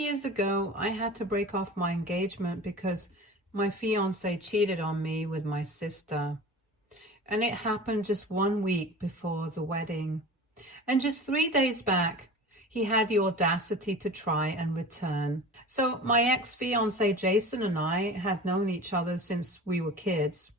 years ago, I had to break off my engagement because my fiance cheated on me with my sister. And it happened just 1 week before the wedding. And just 3 days back, he had the audacity to try and return. So my ex-fiance Jason and I had known each other since we were kids.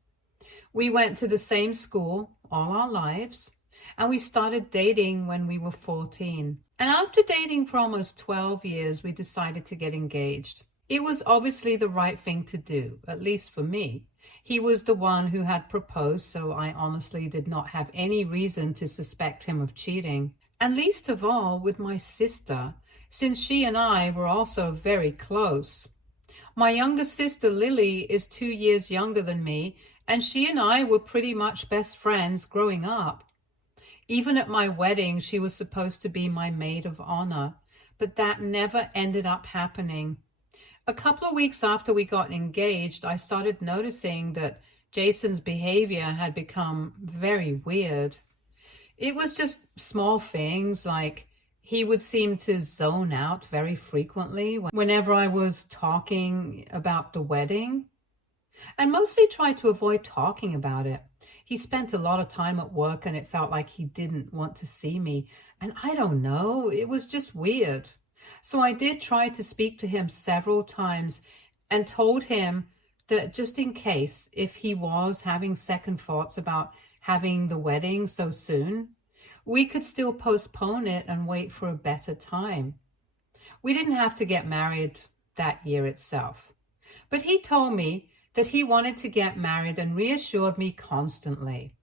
We went to the same school all our lives, and we started dating when we were 14. And after dating for almost 12 years, we decided to get engaged. It was obviously the right thing to do, at least for me. He was the one who had proposed, so I honestly did not have any reason to suspect him of cheating. And least of all with my sister, since she and I were also very close. My younger sister Lily is 2 years younger than me, and she and I were pretty much best friends growing up. Even at my wedding, she was supposed to be my maid of honor, but that never ended up happening. A couple of weeks after we got engaged, I started noticing that Jason's behavior had become very weird. It was just small things, like he would seem to zone out very frequently whenever I was talking about the wedding, and mostly tried to avoid talking about it. He spent a lot of time at work and it felt like he didn't want to see me. And I don't know, it was just weird. So I did try to speak to him several times and told him that just in case, if he was having second thoughts about having the wedding so soon, we could still postpone it and wait for a better time. We didn't have to get married that year itself. But he told me that he wanted to get married and reassured me constantly.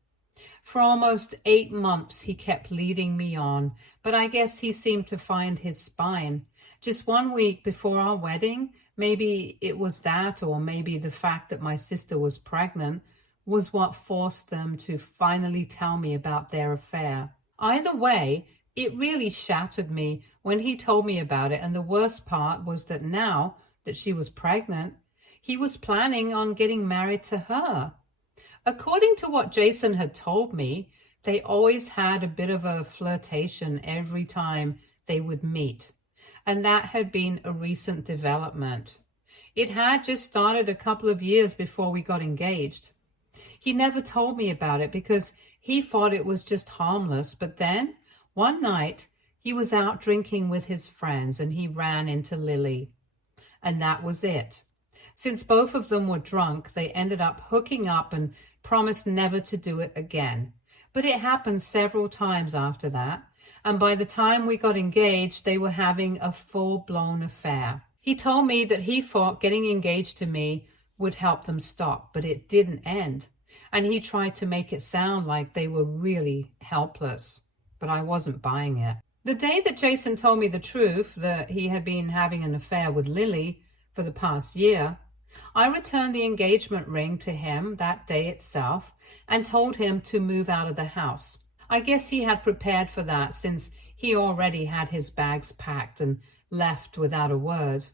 For almost 8 months, he kept leading me on, but I guess he seemed to find his spine. Just 1 week before our wedding, maybe it was that, or maybe the fact that my sister was pregnant, was what forced them to finally tell me about their affair. Either way, it really shattered me when he told me about it, and the worst part was that now that she was pregnant, he was planning on getting married to her. According to what Jason had told me, they always had a bit of a flirtation every time they would meet. And that had been a recent development. It had just started a couple of years before we got engaged. He never told me about it because he thought it was just harmless. But then, one night, he was out drinking with his friends and he ran into Lily. And that was it. Since both of them were drunk, they ended up hooking up and promised never to do it again. But it happened several times after that, and by the time we got engaged, they were having a full-blown affair. He told me that he thought getting engaged to me would help them stop, but it didn't end. And he tried to make it sound like they were really helpless, but I wasn't buying it. The day that Jason told me the truth, that he had been having an affair with Lily for the past year, I returned the engagement ring to him that day itself and told him to move out of the house. I guess he had prepared for that since he already had his bags packed and left without a word.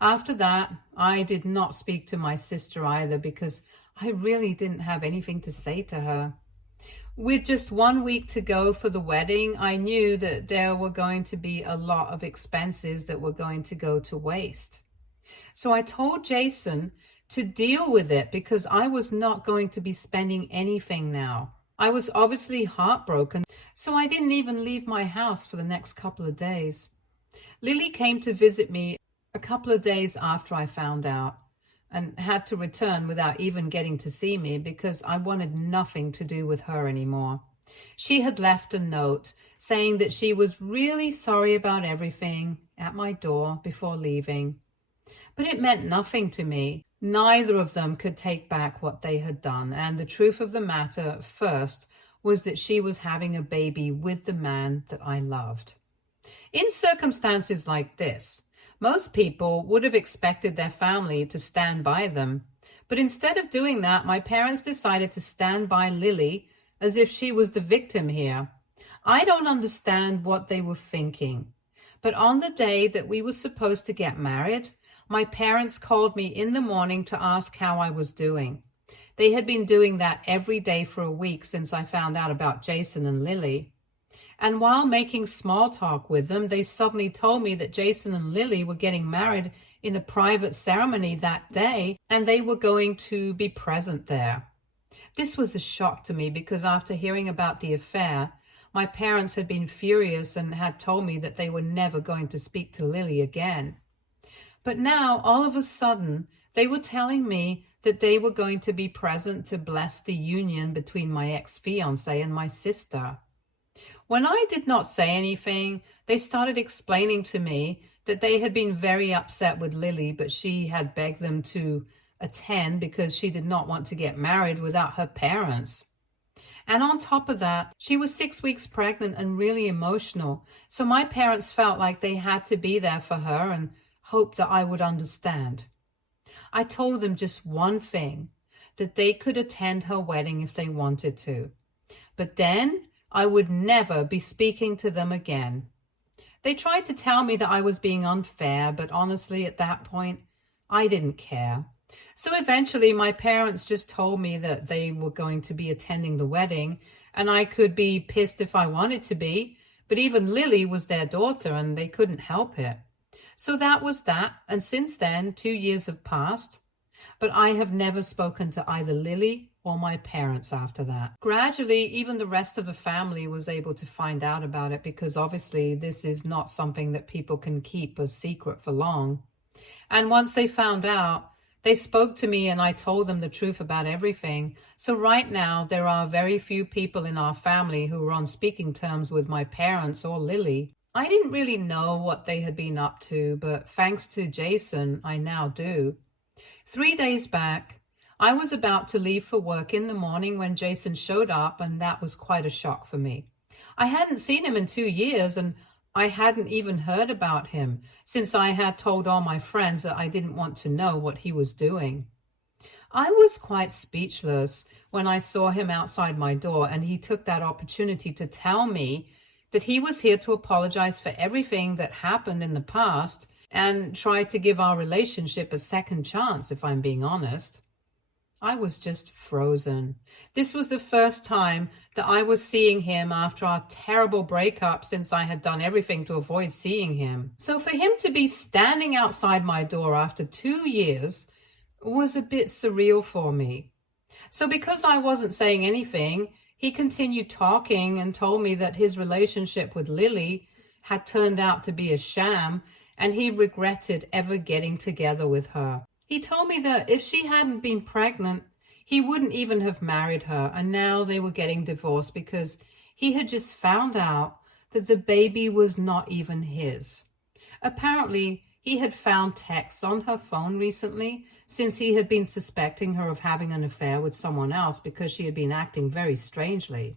After that, I did not speak to my sister either because I really didn't have anything to say to her. With just 1 week to go for the wedding, I knew that there were going to be a lot of expenses that were going to go to waste. So I told Jason to deal with it because I was not going to be spending anything now. I was obviously heartbroken, so I didn't even leave my house for the next couple of days. Lily came to visit me a couple of days after I found out and had to return without even getting to see me because I wanted nothing to do with her anymore. She had left a note saying that she was really sorry about everything at my door before leaving. But it meant nothing to me. Neither of them could take back what they had done, and the truth of the matter first was that she was having a baby with the man that I loved. In circumstances like this, most people would have expected their family to stand by them, but instead of doing that, my parents decided to stand by Lily as if she was the victim here. I don't understand what they were thinking, but on the day that we were supposed to get married, my parents called me in the morning to ask how I was doing. They had been doing that every day for a week since I found out about Jason and Lily. And while making small talk with them, they suddenly told me that Jason and Lily were getting married in a private ceremony that day, and they were going to be present there. This was a shock to me because after hearing about the affair, my parents had been furious and had told me that they were never going to speak to Lily again. But now, all of a sudden, they were telling me that they were going to be present to bless the union between my ex-fiancé and my sister. When I did not say anything, they started explaining to me that they had been very upset with Lily, but she had begged them to attend because she did not want to get married without her parents. And on top of that, she was 6 weeks pregnant and really emotional. So my parents felt like they had to be there for her and hoped that I would understand. I told them just one thing, that they could attend her wedding if they wanted to. But then I would never be speaking to them again. They tried to tell me that I was being unfair, but honestly, at that point, I didn't care. So eventually my parents just told me that they were going to be attending the wedding, and I could be pissed if I wanted to be, but even Lily was their daughter and they couldn't help it. So that was that, and since then 2 years have passed, but I have never spoken to either Lily or my parents after that. Gradually, even the rest of the family was able to find out about it because obviously this is not something that people can keep a secret for long. And once they found out, they spoke to me and I told them the truth about everything. So right now, there are very few people in our family who are on speaking terms with my parents or Lily. I didn't really know what they had been up to, but thanks to Jason, I now do. 3 days back, I was about to leave for work in the morning when Jason showed up, and that was quite a shock for me. I hadn't seen him in 2 years, and I hadn't even heard about him since I had told all my friends that I didn't want to know what he was doing. I was quite speechless when I saw him outside my door, and he took that opportunity to tell me that he was here to apologize for everything that happened in the past and try to give our relationship a second chance, if I'm being honest. I was just frozen. This was the first time that I was seeing him after our terrible breakup, since I had done everything to avoid seeing him. So for him to be standing outside my door after 2 years was a bit surreal for me. So because I wasn't saying anything, he continued talking and told me that his relationship with Lily had turned out to be a sham and he regretted ever getting together with her. He told me that if she hadn't been pregnant, he wouldn't even have married her, and now they were getting divorced because he had just found out that the baby was not even his. Apparently, he had found texts on her phone recently since he had been suspecting her of having an affair with someone else because she had been acting very strangely.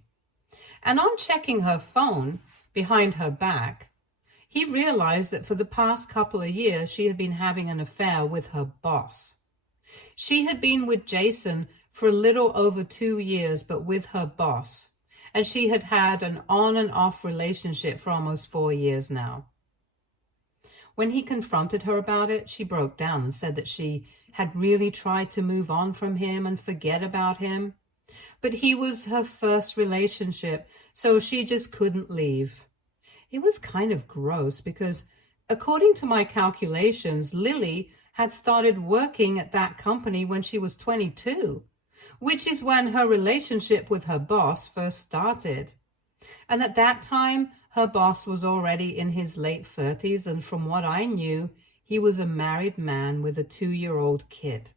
And on checking her phone behind her back, he realized that for the past couple of years, she had been having an affair with her boss. She had been with Jason for a little over 2 years, but with her boss. And she had had an on and off relationship for almost 4 years now. When he confronted her about it, she broke down and said that she had really tried to move on from him and forget about him. But he was her first relationship, so she just couldn't leave. It was kind of gross because, according to my calculations, Lily had started working at that company when she was 22, which is when her relationship with her boss first started. And at that time, her boss was already in his late 30s, and from what I knew, he was a married man with a 2-year-old kid.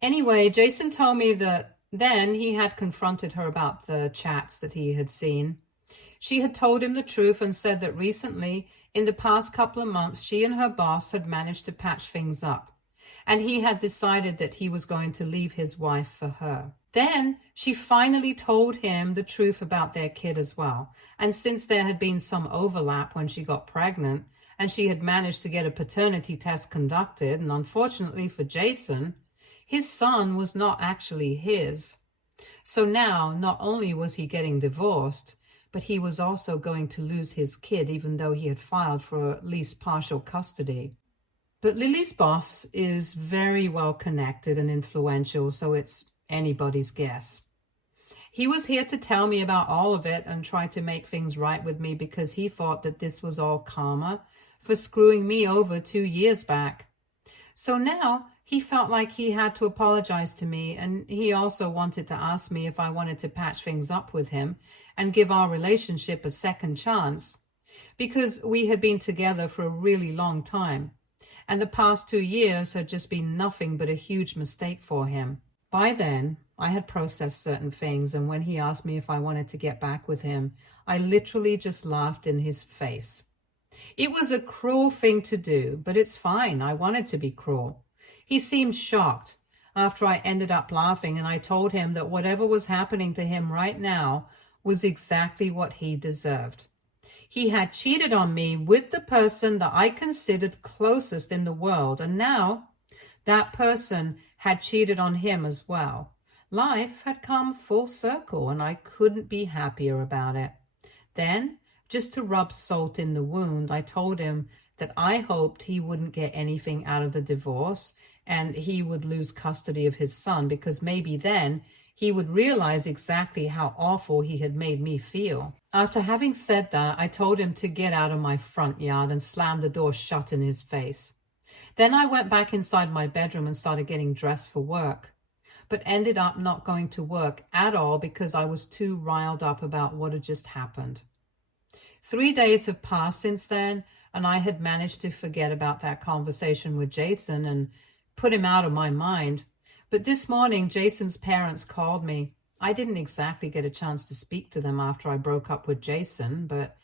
Anyway, Jason told me that then he had confronted her about the chats that he had seen. She had told him the truth and said that recently, in the past couple of months, she and her boss had managed to patch things up, and he had decided that he was going to leave his wife for her. Then she finally told him the truth about their kid as well, and since there had been some overlap when she got pregnant, and she had managed to get a paternity test conducted, and unfortunately for Jason, his son was not actually his. So now, not only was he getting divorced, but he was also going to lose his kid, even though he had filed for at least partial custody. But Lily's boss is very well connected and influential, so it's anybody's guess. He was here to tell me about all of it and try to make things right with me because he thought that this was all karma for screwing me over 2 years back. So now he felt like he had to apologize to me, and he also wanted to ask me if I wanted to patch things up with him and give our relationship a second chance, because we had been together for a really long time, and the past 2 years had just been nothing but a huge mistake for him. By then, I had processed certain things, and when he asked me if I wanted to get back with him, I literally just laughed in his face. It was a cruel thing to do, but it's fine. I wanted to be cruel. He seemed shocked after I ended up laughing, and I told him that whatever was happening to him right now was exactly what he deserved. He had cheated on me with the person that I considered closest in the world, and now that person had cheated on him as well. Life had come full circle, and I couldn't be happier about it. Then, just to rub salt in the wound, I told him that I hoped he wouldn't get anything out of the divorce and he would lose custody of his son, because maybe then he would realize exactly how awful he had made me feel. After having said that, I told him to get out of my front yard and slammed the door shut in his face. Then I went back inside my bedroom and started getting dressed for work, but ended up not going to work at all because I was too riled up about what had just happened. 3 days have passed since then, and I had managed to forget about that conversation with Jason and put him out of my mind. But this morning, Jason's parents called me. I didn't exactly get a chance to speak to them after I broke up with Jason, but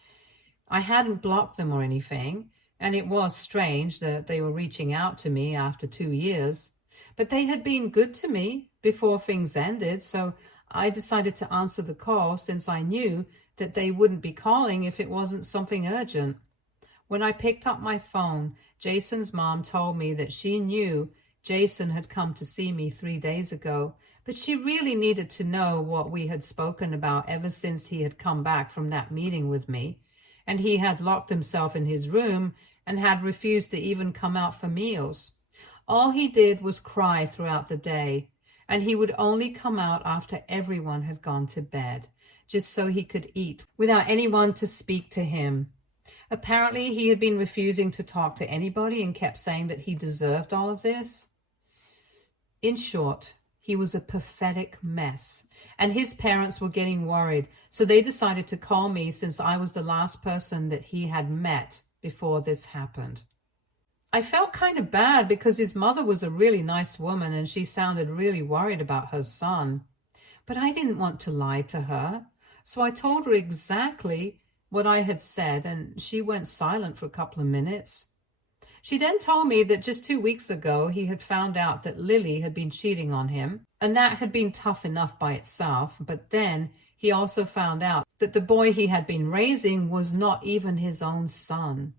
I hadn't blocked them or anything, and it was strange that they were reaching out to me after 2 years. But they had been good to me before things ended, so I decided to answer the call since I knew that they wouldn't be calling if it wasn't something urgent. When I picked up my phone, Jason's mom told me that she knew Jason had come to see me 3 days ago, but she really needed to know what we had spoken about ever since he had come back from that meeting with me, and he had locked himself in his room and had refused to even come out for meals. All he did was cry throughout the day, and he would only come out after everyone had gone to bed, just so he could eat without anyone to speak to him. Apparently, he had been refusing to talk to anybody and kept saying that he deserved all of this. In short, he was a pathetic mess, and his parents were getting worried, so they decided to call me since I was the last person that he had met before this happened. I felt kind of bad because his mother was a really nice woman and she sounded really worried about her son. But I didn't want to lie to her, so I told her exactly what I had said, and she went silent for a couple of minutes. She then told me that just 2 weeks ago he had found out that Lily had been cheating on him, and that had been tough enough by itself, but then he also found out that the boy he had been raising was not even his own son.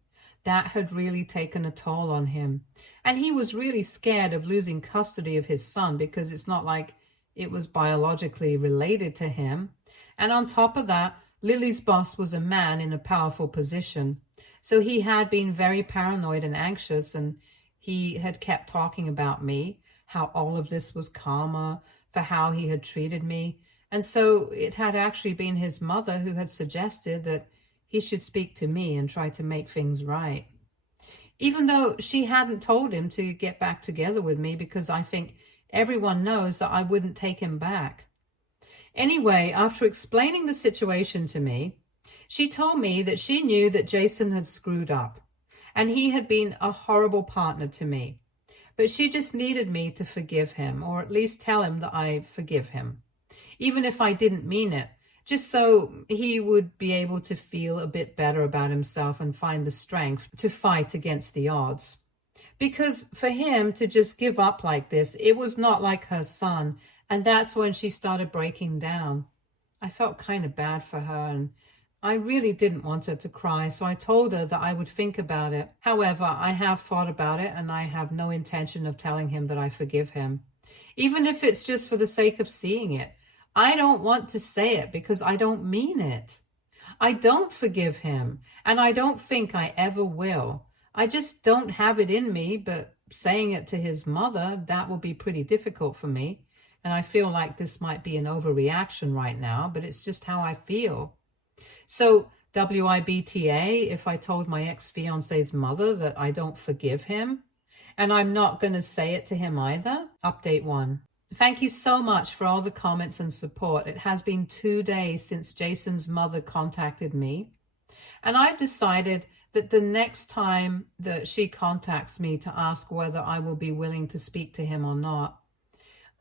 That had really taken a toll on him, and he was really scared of losing custody of his son because it's not like it was biologically related to him. And on top of that, Lily's boss was a man in a powerful position. So he had been very paranoid and anxious, and he had kept talking about me, how all of this was karma for how he had treated me. And so it had actually been his mother who had suggested that he should speak to me and try to make things right. Even though she hadn't told him to get back together with me, because I think everyone knows that I wouldn't take him back. Anyway, after explaining the situation to me, she told me that she knew that Jason had screwed up and he had been a horrible partner to me, but she just needed me to forgive him, or at least tell him that I forgive him, even if I didn't mean it, just so he would be able to feel a bit better about himself and find the strength to fight against the odds. Because for him to just give up like this, it was not like her son, and that's when she started breaking down. I felt kind of bad for her, and I really didn't want her to cry, so I told her that I would think about it. However, I have thought about it, and I have no intention of telling him that I forgive him, even if it's just for the sake of seeing it. I don't want to say it because I don't mean it. I don't forgive him, and I don't think I ever will. I just don't have it in me, but saying it to his mother, that will be pretty difficult for me. And I feel like this might be an overreaction right now, but it's just how I feel. So WIBTA, if I told my ex-fiance's mother that I don't forgive him, and I'm not going to say it to him either. Update 1. Thank you so much for all the comments and support. It has been 2 days since Jason's mother contacted me, and I've decided that the next time that she contacts me to ask whether I will be willing to speak to him or not,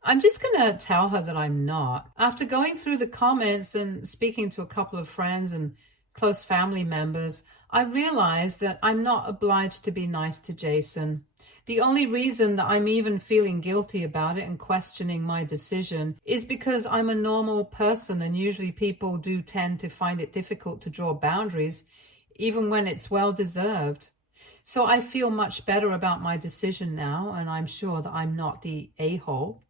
I'm just going to tell her that I'm not. After going through the comments and speaking to a couple of friends and close family members, I realized that I'm not obliged to be nice to Jason. The only reason that I'm even feeling guilty about it and questioning my decision is because I'm a normal person, and usually people do tend to find it difficult to draw boundaries, even when it's well-deserved. So I feel much better about my decision now, and I'm sure that I'm not the a-hole.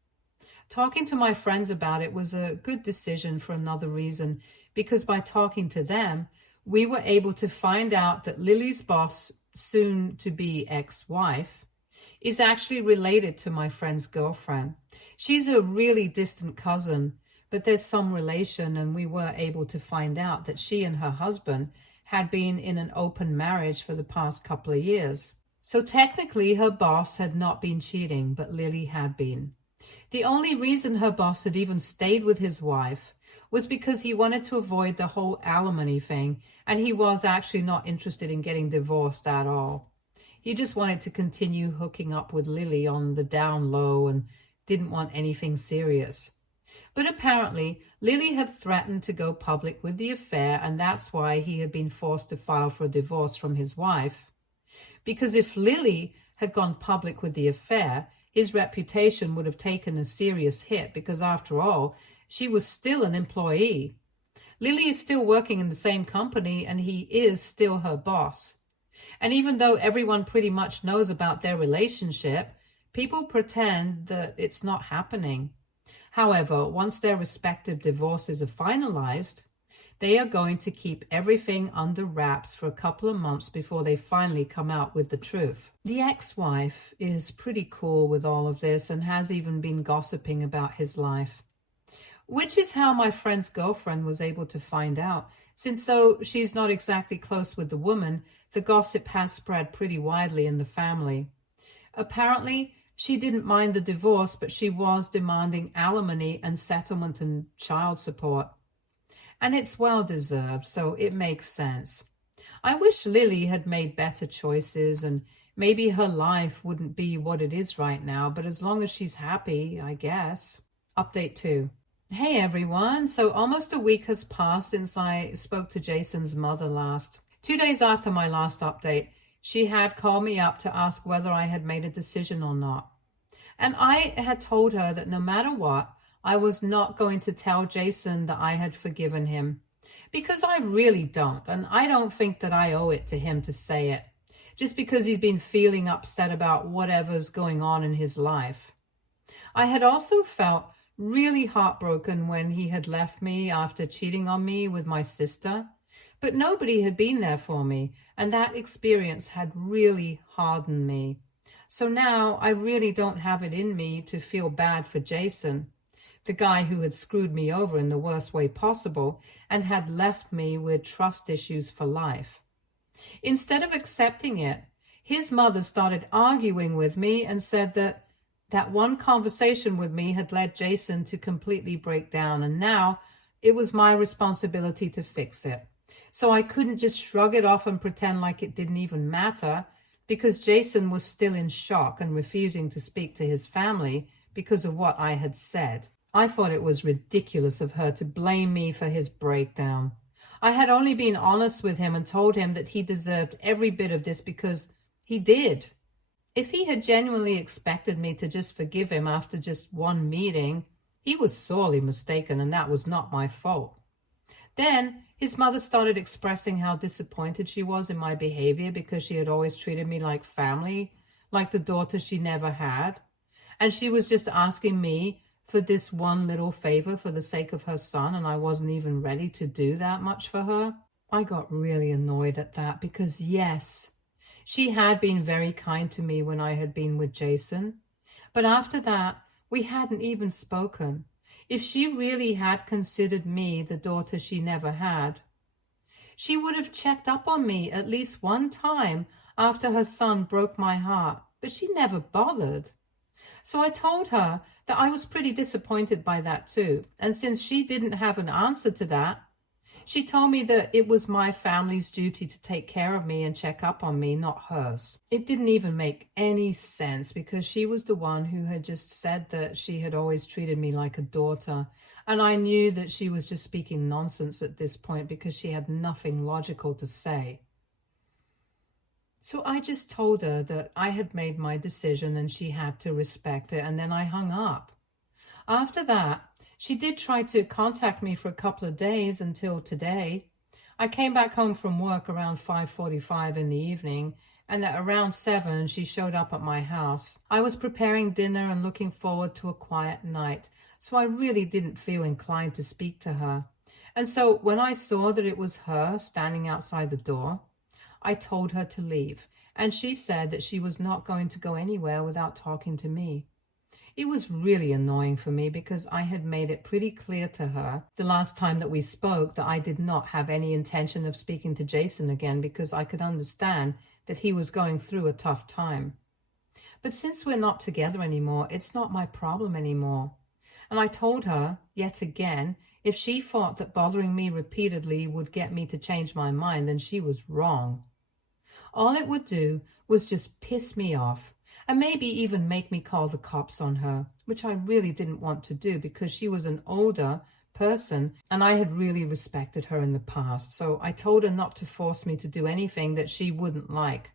Talking to my friends about it was a good decision for another reason, because by talking to them, we were able to find out that Lily's boss, soon-to-be ex-wife, is actually related to my friend's girlfriend. She's a really distant cousin, but there's some relation, and we were able to find out that she and her husband had been in an open marriage for the past couple of years. So technically her boss had not been cheating, but Lily had been. The only reason her boss had even stayed with his wife was because he wanted to avoid the whole alimony thing, and he was actually not interested in getting divorced at all. He just wanted to continue hooking up with Lily on the down low and didn't want anything serious. But apparently, Lily had threatened to go public with the affair, and that's why he had been forced to file for a divorce from his wife. Because if Lily had gone public with the affair, his reputation would have taken a serious hit, because after all, she was still an employee. Lily is still working in the same company, and he is still her boss. And even though everyone pretty much knows about their relationship, people pretend that it's not happening. However, once their respective divorces are finalized, they are going to keep everything under wraps for a couple of months before they finally come out with the truth. The ex-wife is pretty cool with all of this and has even been gossiping about his life, which is how my friend's girlfriend was able to find out, since though she's not exactly close with the woman, the gossip has spread pretty widely in the family. Apparently, she didn't mind the divorce, but she was demanding alimony and settlement and child support. And it's well-deserved, so it makes sense. I wish Lily had made better choices, and maybe her life wouldn't be what it is right now, but as long as she's happy, I guess. Update 2. Hey everyone, so almost a week has passed since I spoke to Jason's mother last. 2 days after my last update, she had called me up to ask whether I had made a decision or not. And I had told her that no matter what, I was not going to tell Jason that I had forgiven him, because I really don't, and I don't think that I owe it to him to say it, just because he's been feeling upset about whatever's going on in his life. I had also felt really heartbroken when he had left me after cheating on me with my sister, but nobody had been there for me, and that experience had really hardened me. So now I really don't have it in me to feel bad for Jason, the guy who had screwed me over in the worst way possible and had left me with trust issues for life. Instead of accepting it, his mother started arguing with me and said that one conversation with me had led Jason to completely break down, and now it was my responsibility to fix it. So I couldn't just shrug it off and pretend like it didn't even matter, because Jason was still in shock and refusing to speak to his family because of what I had said. I thought it was ridiculous of her to blame me for his breakdown. I had only been honest with him and told him that he deserved every bit of this because he did. If he had genuinely expected me to just forgive him after just one meeting, he was sorely mistaken, and that was not my fault. Then his mother started expressing how disappointed she was in my behavior because she had always treated me like family, like the daughter she never had. And she was just asking me for this one little favor for the sake of her son, and I wasn't even ready to do that much for her. I got really annoyed at that because, yes, she had been very kind to me when I had been with Jason. But after that, We hadn't even spoken. If she really had considered me the daughter she never had, she would have checked up on me at least one time after her son broke my heart, but she never bothered. So I told her that I was pretty disappointed by that too, and since she didn't have an answer to that, she told me that it was my family's duty to take care of me and check up on me, not hers. It didn't even make any sense because she was the one who had just said that she had always treated me like a daughter. And I knew that she was just speaking nonsense at this point because she had nothing logical to say. So I just told her that I had made my decision and she had to respect it, and then I hung up. After that, she did try to contact me for a couple of days until today. I came back home from work around 5:45 in the evening, and at around 7 she showed up at my house. I was preparing dinner and looking forward to a quiet night, so I really didn't feel inclined to speak to her. And so when I saw that it was her standing outside the door, I told her to leave, and she said that she was not going to go anywhere without talking to me. It was really annoying for me because I had made it pretty clear to her the last time that we spoke that I did not have any intention of speaking to Jason again because I could understand that he was going through a tough time. But since we're not together anymore, it's not my problem anymore. And I told her, yet again, if she thought that bothering me repeatedly would get me to change my mind, then she was wrong. All it would do was just piss me off, and maybe even make me call the cops on her, which I really didn't want to do because she was an older person and I had really respected her in the past. So I told her not to force me to do anything that she wouldn't like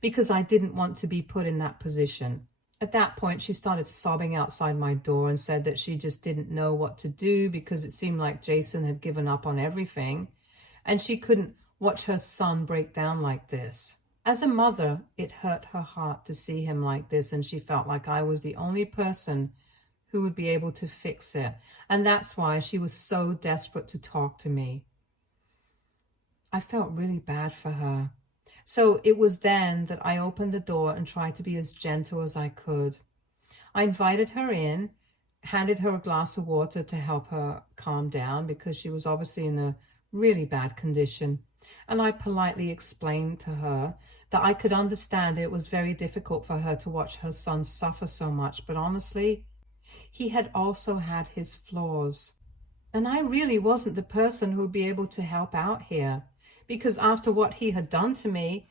because I didn't want to be put in that position. At that point, she started sobbing outside my door and said that she just didn't know what to do because it seemed like Jason had given up on everything and she couldn't watch her son break down like this. As a mother, it hurt her heart to see him like this, and she felt like I was the only person who would be able to fix it. And that's why she was so desperate to talk to me. I felt really bad for her. So it was then that I opened the door and tried to be as gentle as I could. I invited her in, handed her a glass of water to help her calm down because she was obviously in a really bad condition. And I politely explained to her that I could understand it was very difficult for her to watch her son suffer so much, but honestly, he had also had his flaws. And I really wasn't the person who would be able to help out here, because after what he had done to me,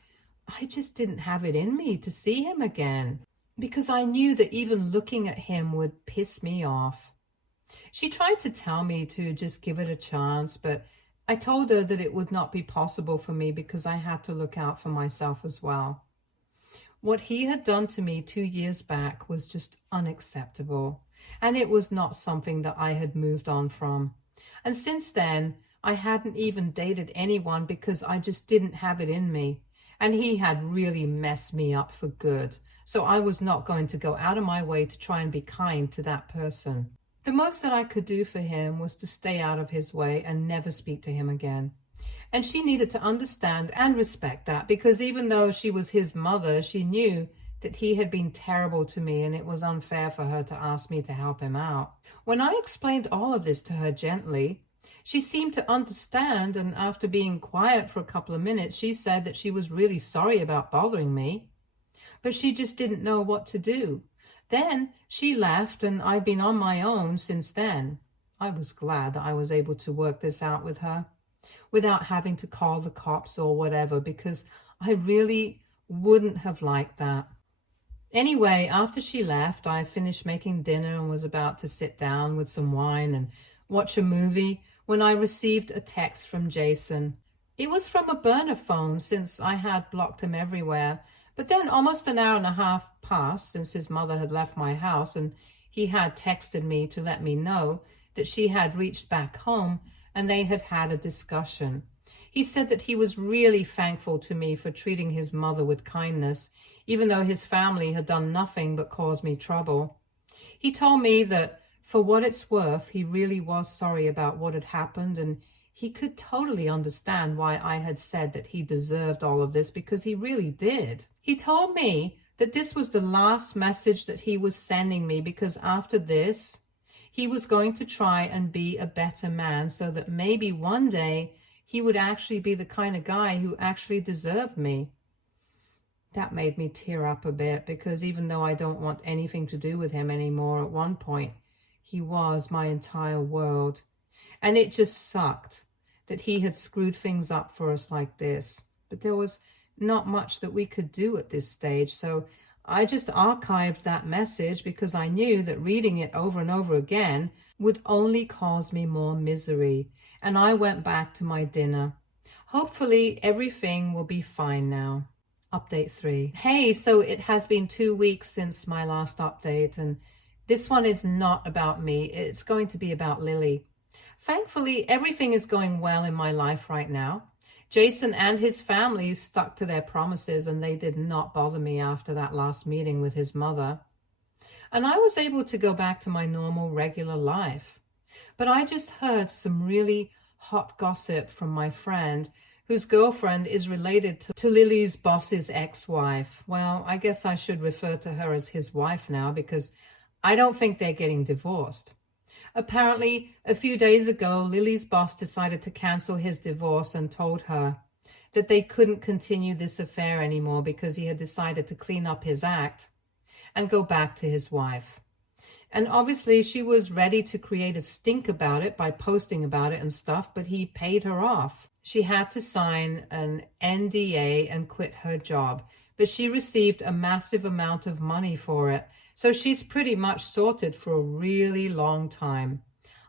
I just didn't have it in me to see him again, because I knew that even looking at him would piss me off. She tried to tell me to just give it a chance, but I told her that it would not be possible for me because I had to look out for myself as well. What he had done to me 2 years back was just unacceptable, and it was not something that I had moved on from. And since then, I hadn't even dated anyone because I just didn't have it in me, and he had really messed me up for good, so I was not going to go out of my way to try and be kind to that person. The most that I could do for him was to stay out of his way and never speak to him again. And she needed to understand and respect that, because even though she was his mother, she knew that he had been terrible to me and it was unfair for her to ask me to help him out. When I explained all of this to her gently, she seemed to understand, and after being quiet for a couple of minutes, she said that she was really sorry about bothering me, but she just didn't know what to do. Then she left, and I've been on my own since then. I was glad that I was able to work this out with her without having to call the cops or whatever, because I really wouldn't have liked that. Anyway, after she left, I finished making dinner and was about to sit down with some wine and watch a movie when I received a text from Jason. It was from a burner phone since I had blocked him everywhere. But then almost an hour and a half passed since his mother had left my house, and he had texted me to let me know that she had reached back home and they had had a discussion. He said that he was really thankful to me for treating his mother with kindness, even though his family had done nothing but cause me trouble. He told me that for what it's worth, he really was sorry about what had happened, and he could totally understand why I had said that he deserved all of this, because he really did. He told me that this was the last message that he was sending me, because after this, he was going to try and be a better man so that maybe one day he would actually be the kind of guy who actually deserved me. That made me tear up a bit, because even though I don't want anything to do with him anymore, at one point, he was my entire world. And it just sucked that he had screwed things up for us like this. But there was not much that we could do at this stage. So I just archived that message, because I knew that reading it over and over again would only cause me more misery. And I went back to my dinner. Hopefully everything will be fine now. Update 3. Hey, so it has been 2 weeks since my last update, and this one is not about me. It's going to be about Lily. Thankfully, everything is going well in my life right now. Jason and his family stuck to their promises, and they did not bother me after that last meeting with his mother. And I was able to go back to my normal, regular life. But I just heard some really hot gossip from my friend, whose girlfriend is related to Lily's boss's ex-wife. Well, I guess I should refer to her as his wife now, because I don't think they're getting divorced. Apparently, a few days ago, Lily's boss decided to cancel his divorce and told her that they couldn't continue this affair anymore because he had decided to clean up his act and go back to his wife. And obviously, she was ready to create a stink about it by posting about it and stuff, but he paid her off. She had to sign an NDA and quit her job, but she received a massive amount of money for it. So she's pretty much sorted for a really long time.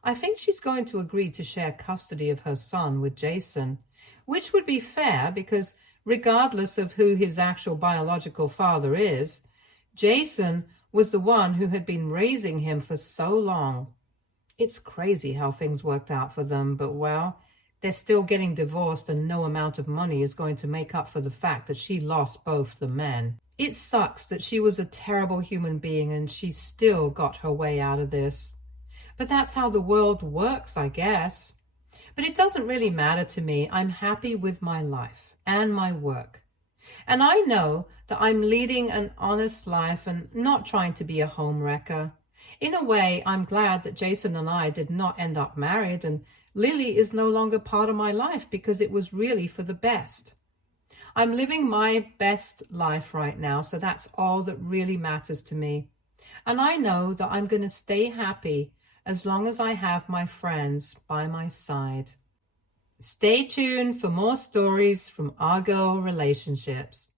I think she's going to agree to share custody of her son with Jason, which would be fair, because regardless of who his actual biological father is, Jason was the one who had been raising him for so long. It's crazy how things worked out for them, but well, they're still getting divorced, and no amount of money is going to make up for the fact that she lost both the men. It sucks that she was a terrible human being and she still got her way out of this. But that's how the world works, I guess. But it doesn't really matter to me. I'm happy with my life and my work. And I know that I'm leading an honest life and not trying to be a homewrecker. In a way, I'm glad that Jason and I did not end up married, and Lily is no longer part of my life, because it was really for the best. I'm living my best life right now, so that's all that really matters to me. And I know that I'm going to stay happy as long as I have my friends by my side. Stay tuned for more stories from Argo Relationships.